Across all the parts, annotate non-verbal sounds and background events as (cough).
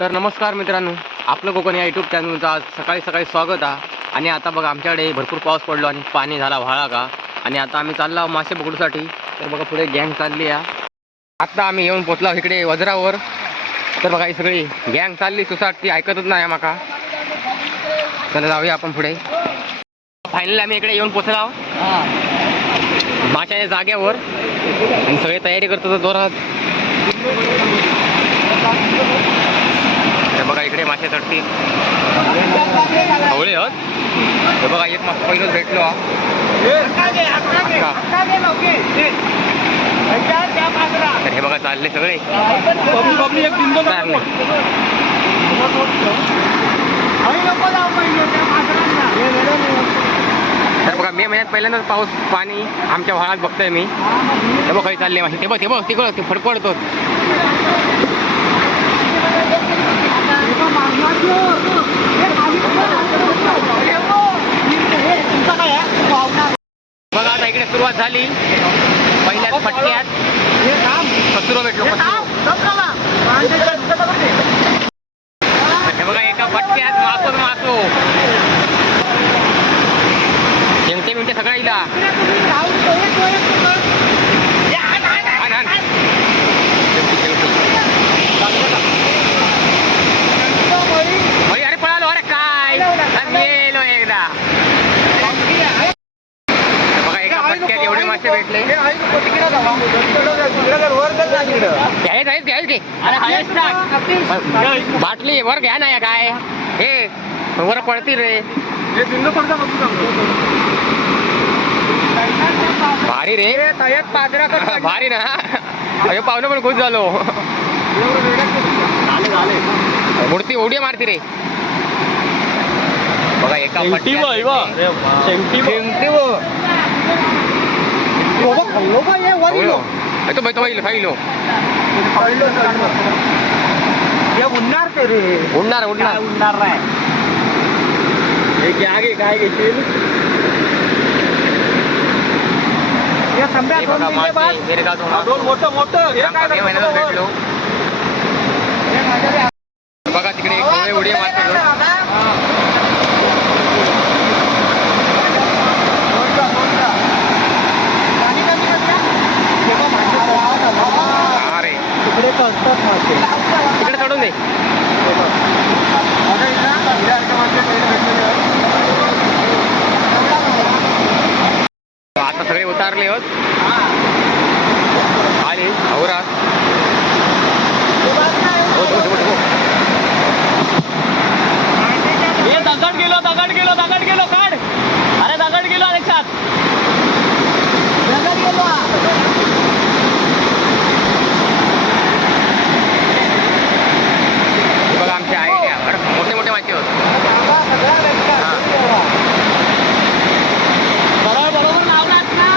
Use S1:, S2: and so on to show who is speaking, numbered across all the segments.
S1: तर नमस्कार मित्रांनो आपलं कोकण या यूट्यूब चॅनलचं आज सकाळी सकाळी स्वागत आहे आणि आता बघा आमच्याकडे भरपूर पाऊस पडलो आणि पाणी झाला व्हाळा का. आणि आता आम्ही चाललो आहोत मासे पकडूसाठी. तर बघा पुढे गँग चालली आहे आता आम्ही येऊन पोचला इकडे वज्रावर. तर बघा ही सगळी गँग चालली. सुसाट ती ऐकतच नाही माका चला जाऊया आपण पुढे. फायनली आम्ही इकडे येऊन पोचलो माशाच्या जाग्यावर आणि सगळे तयारी करतो जोरात. हे बघा आवळे आहोत? हे बघा एक मस्त पहिलंच भेटलो तर हे बघा चालले सगळे. तर बघा मे महिन्यात पहिल्यांदाच पाऊस पाणी आमच्या भागात बघतोय मी. हे बघ काही चालले माहिती ते बघ ते बघ तिकडं ते फडफडतो बघा आता इकडे सुरुवात झाली. पहिल्याच फटक्यात. कचरो भेटलो हे बघा एका फटक्यात मासो मासो शेंगटे बिंटे सगळं इला आण, आण. शेंगटी, शेंगटी. अरे अरे पळालो अरे काय गेलो एकदा बघा एका फटक्यात एवढे मासे भेटले घ्यायच आहेत घ्यायच घे बाटली वर घ्या ना या काय हे वर पडतील रे. भारी रे. (laughs) भारी ना. अरे पाहुणं पण खुश झालो. मूर्ती उडी मारती रे. बघा एका. ए, तो बाई तो खाईलो
S2: उन्हार ते रे.
S1: उडणार उडणार
S2: उन्हार नाही. आगे काय घेशील? या संभ्या
S1: हे
S2: दोन
S1: बघा
S2: मिनिटे बाद.
S1: मासे मेरे गाव
S2: हा, दोन मोठं मोठं. हे काय?
S1: भेटलो बघा तिकडे एक गोळे उडी मारतो अरे
S2: तिकडे कळतात मासे
S1: तिकडे चढून दे आता सगळे उतारले होत आले औरा हो, हो, हो, हो.
S2: हे दगड गेलो दगड गेलो दगड गेलो काढ अरे दगड गेलो त्याच्यात दगड गेलो
S1: हे बघा आमचे आयडिया मोठे मोठे मासे होत
S2: सरळ बरोबर लावलात ना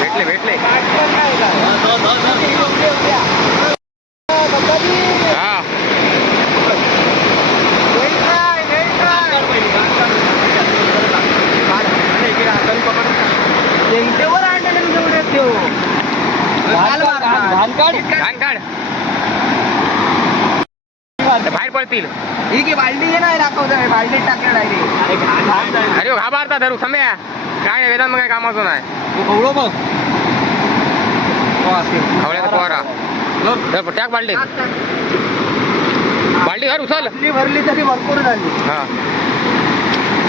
S1: भेटले भेटले हा
S2: त्यांच्यावर आणलेले जेवढे ठेव
S1: बाहेर पडतील.
S2: ठीक आहे बालडी ये नाही दाखवतोय बालडीत टाकलं डायरेक्ट
S1: अरे हो, घाबरता धरू सम्या. काय नाही वेदांत काय कामाचं नाही.
S2: कवळो बघ
S1: खवळ्याचा पोहरा. टाक धर उचल.
S2: भरली तरी भरपूर झाली.
S1: हा.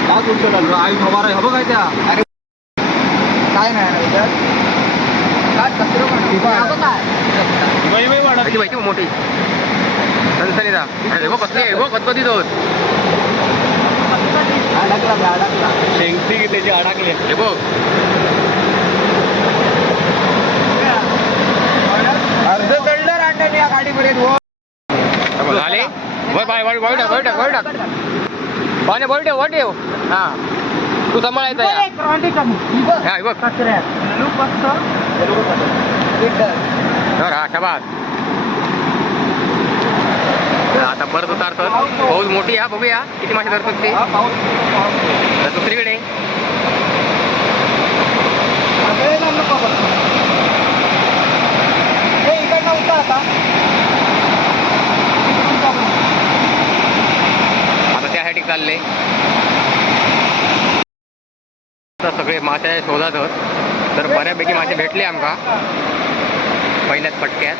S2: काय गोष्ट आई खबर आहे बघ त्या. अरे. काय नाही काय
S1: माहिती मोठी सनसनीला कसली आहे बघ दोन
S2: अडकली
S1: हे बघ.
S2: हा
S1: तू सांभाळायचं बघ तर हा शबाद आता परत उतारतो पाऊस मोठी हा बघूया. किती मासे धरतो ते? दुसरीकडे. आता त्यासाठी चालले. सगळे माशा मासे शोधात तर बऱ्यापैकी मासे भेटले आमका. पहिल्याच पटक्यात.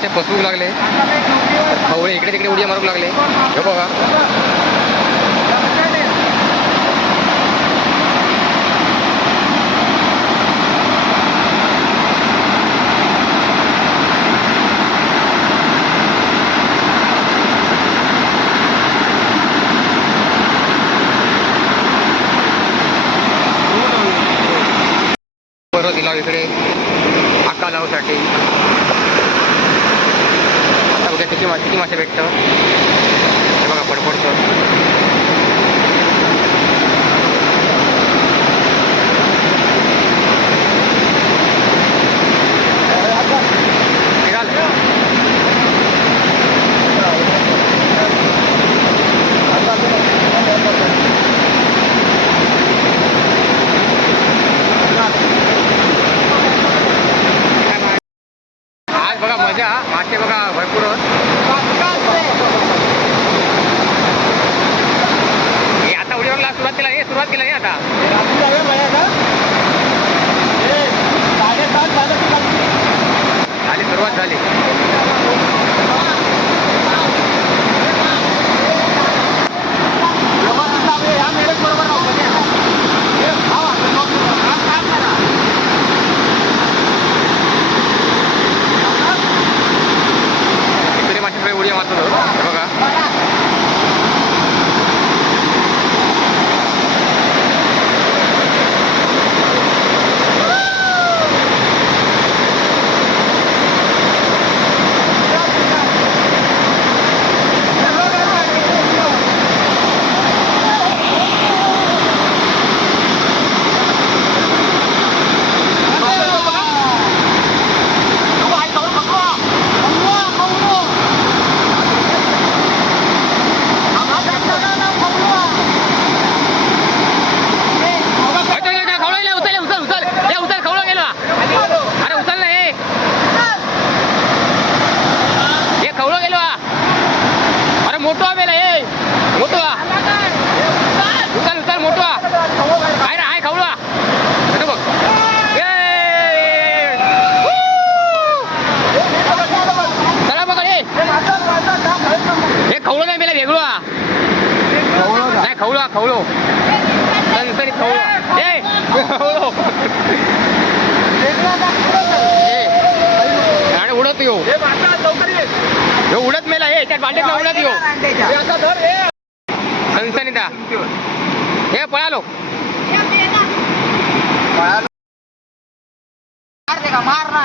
S1: असे फसवू लागले. खवळे इकडे तिकडे उडी मारू लागले. हे बघा. बरं इकडे. आका लावसाठी Última, última se vector. Se paga por उडत येऊ. ह्यो उडत मेला हे त्यात वाटेत उडत येऊ. संसनिता हे.
S2: पळालो. मार ना.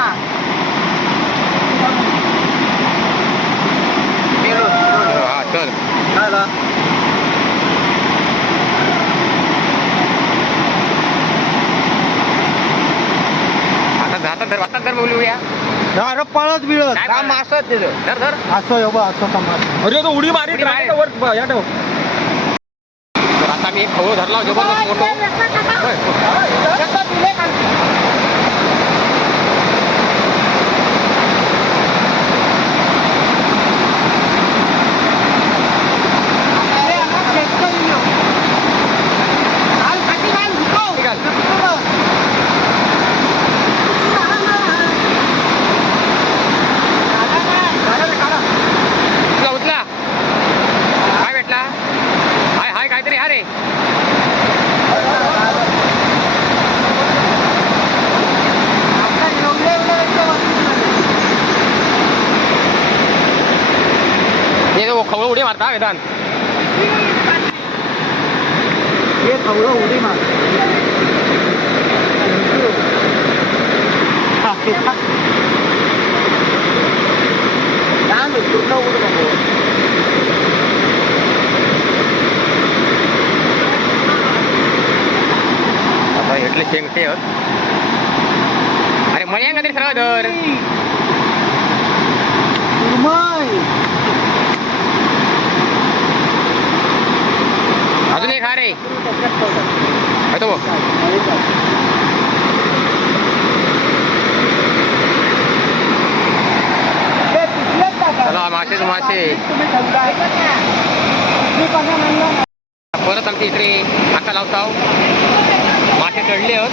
S1: आता जातात तर वाटतात तर बोलूया.
S2: अरे पळत बिळत.
S1: काय
S2: का
S1: पळत?
S2: मासत तिथं
S1: धर धर.
S2: असं यो बा असं का मास अरे तो उडी मारी
S1: उडी मारी.
S2: वर ब- या ठेव.
S1: तर आता मी एक खवळ धरला जबरदस्त मोठो होय. निघाल. उचला उचला काय भेटला हाय हाय काहीतरी हा रे हे तो खवळ उडी मारता वेदांत
S2: हे खवळं उडी मार काय माहीत, पूर्ण उडी नको.
S1: आता हेटले शेंगटे आहेत. अरे मळ्या तरी सरळ धर
S2: उर्मय.
S1: अजून एक हा रे येतो बघ. चला मासेच मासे. परत आमच्या इकडे आता लावताव हो. मासे चढले आहेत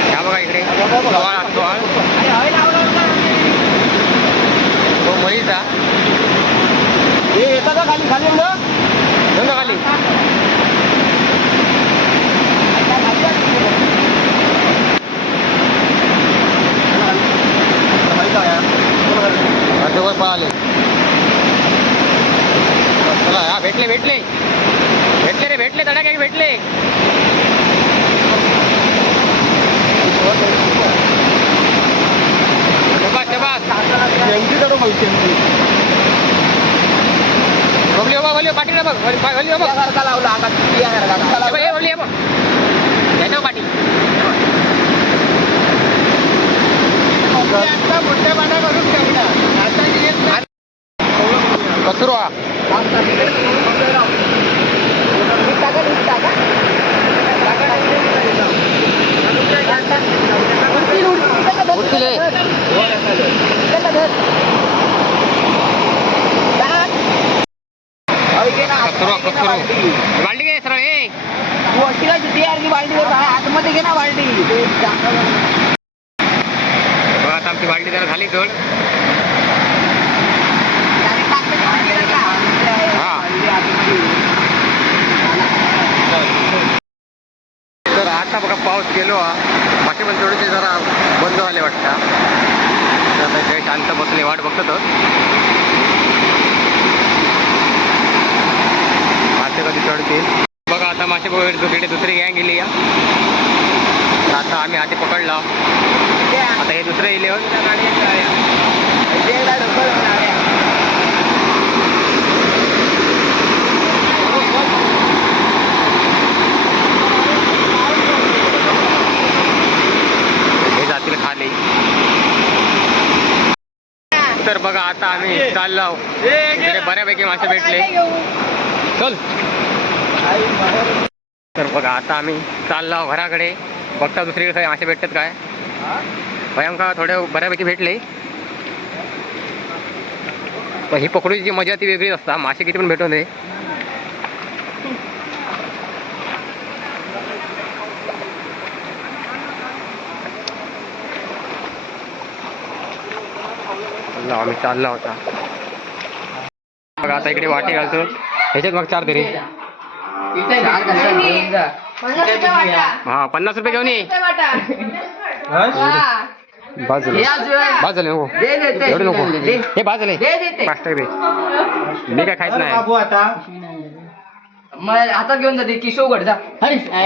S1: ह्या बघा इकडे सोळा सोळा तो मळीचा
S2: हे येतं का खाली खाली एवढं?
S1: घेऊन जा खाली अर्धवर पळाले चला हा भेटले भेटले भेटले रे भेटले तडाखे भेटले शबास शबास
S2: शेंगटी तर बघ, शेंगटी.
S1: पाठी ना बघ बबली बाबा
S2: सारखा लावला आता किती
S1: हे बघ, बघ याच्यावर पाठी.
S2: आता मोठ्या पाण्या करून ठेवला. आता येत.
S1: कचरो हा
S2: आता तिकडे मोठं राव. मीठ टाका, मीठ टाका. टाका, टाका. उडतील, उडतील. त्याला धर,
S1: उडतील हे.
S2: त्याला धर. त्याला धर. टाक. अहो, घे ना,
S1: कचरो
S2: आतमध्ये घे ना
S1: कचरो
S2: बालदी.
S1: बाल्टी घे सरळ ए
S2: काय किती वर राहा. आतमध्ये घे ना टाका.
S1: बघा आता आमची बाल्टी जरा झाली जड हा. तर आता बघा पाऊस गेलो हा मासे पण थोडेसे जरा बंद झाले वाटतं तर काही शांत बसले वाट बघतात मासे कधी चढतील बघा आता मासे बघितले दुसरी गँग गेली या. आता आम्ही हाती पकडला. आता हे दुसरे इले खाली. तर बघा आता आम्ही चाललो बऱ्यापैकी मासे भेटले. चल. तर बघा आता आम्ही चाललो घराकडे. बघता दुसरीकडे काही मासे भेटतात काय? भयंकर थोडे बऱ्यापैकी भेटले. पण ही पकडूची जी मजा ती वेगळीच असता. मासे किती पण भेटून दे. आम्ही चालला होता बघा आता इकडे वाटे घालतो. ह्याच्यात मग चार तरी.
S2: चार घेऊन जा.
S1: हा पन्नास रुपये घेऊन ये.
S3: हा.
S1: बाजूला.
S2: हे अजून.
S1: बाजूला नको. एवढे. हे बाजूला
S2: दे, दे, दे.
S1: पाच टाक दे मी काय खायच नाही.
S3: बाबू
S2: आता. घेऊन जाते किशोर जा.